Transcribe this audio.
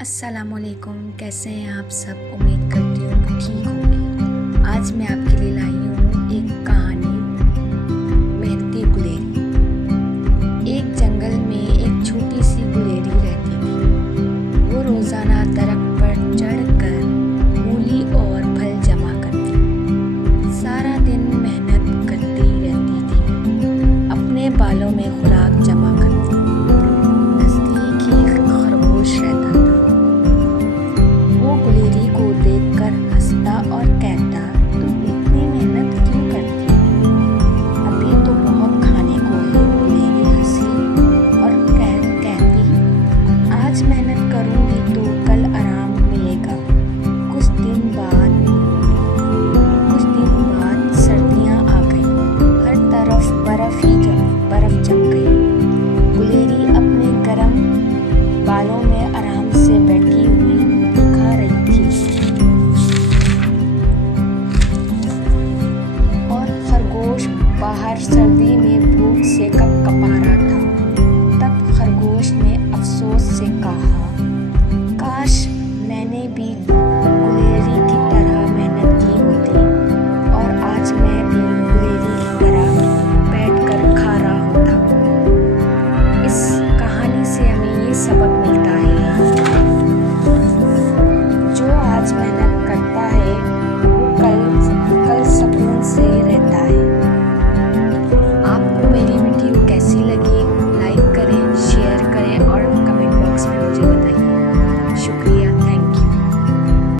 अस्सलामुअलैकुम, कैसे हैं आप सब। उम्मीद करती हूँ ठीक होंगे। आज मैं आपके लिए लाई हूँ एक कहानी